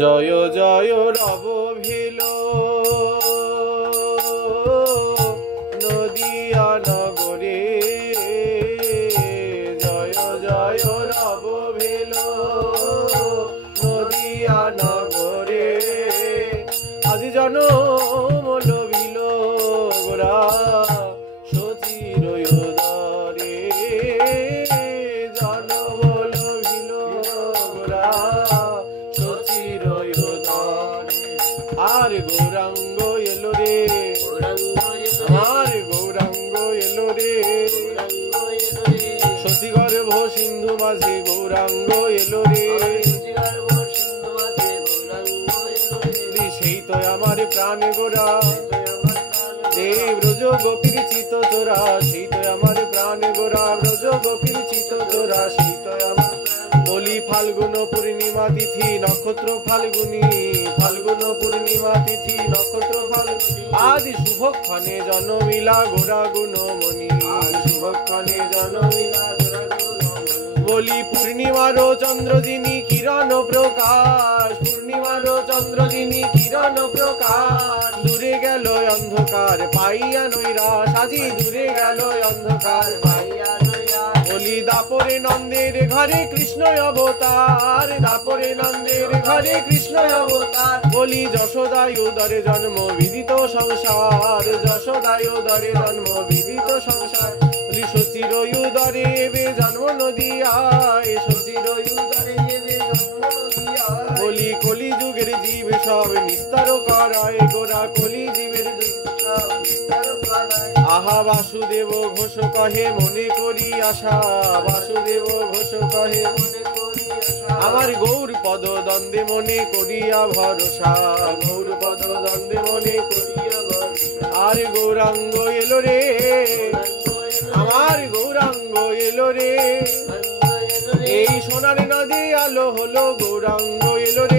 জয় জয় রব ভিল নদিয়া নগরে, জয় জয় রব ভিল নদিয়া নগরে। আজি জনম লভিল গোরা সচির উদরে, জনম লভিল গোরা সচির উদরে। আর গৌরাঙ্গ এলো রে, আর গৌরাঙ্গ এলো রে, সতী গর্ভ সিন্ধু মাঝে গৌরাঙ্গ এলো রে। সেই তো আমার প্রাণ গোরা, এই ব্রজ গোপীর চিত তোরা, সেই তো আমার প্রাণ গোরা, ব্রজ গোপীর চিত তোরা, সেই তো আমার। বলি ফাল্গুন পূর্ণিমা তিথি নক্ষত্র ফাল্গুনি, ফাল্গুন পূর্ণিমা তিথি নক্ষত্র ফাল্গুনি। আদি শুভক্ষণে জন্মিলা গোরা গুণমণি, শুভক্ষণে জন্মিলা গোরা গুণমণি। বলি পূর্ণিমার চন্দ্র যিনি কিরণ প্রকাশ, পূর্ণিমার চন্দ্র যিনি কিরণ প্রকাশ। দূরে গেল অন্ধকার পাইয়া নৈরাশ, আজি দূরে গেল অন্ধকার পাইয়া নৈরাশ। বলি দাপরে নন্দের ঘরে কৃষ্ণ অবতার, দাপরে নন্দের ঘরে কৃষ্ণ অবতার। বলি যশোদায় উদরে জন্ম বিদিত সংসার, যশোদায় উদরে জন্ম বিদিত সংসার। বলি সচির উদরে এবে জন্ম নদিয়ায়, সচির উদরে এবে জন্ম নদিয়ায়। বলি কলি যুগের জীব সব নিস্তার করায় গোরা, কলি জীবের সব নিস্তার করায়। আহা বাসুদেব ঘোষ কহে মনে করি আশা, বাসুদেব ঘোষ কহে মনে করি আশা। আমার গৌর পদ দ্বন্দ্বে মনে করিয়া ভরসা, গৌর পদ দ্বন্দ্বে মনে করিয়া ভরসা। আর গৌরাঙ্গ এলো রে, আমার গৌরাঙ্গ এলো রে, এই সোনার নদী আলো হলো গৌরাঙ্গ এলো রে।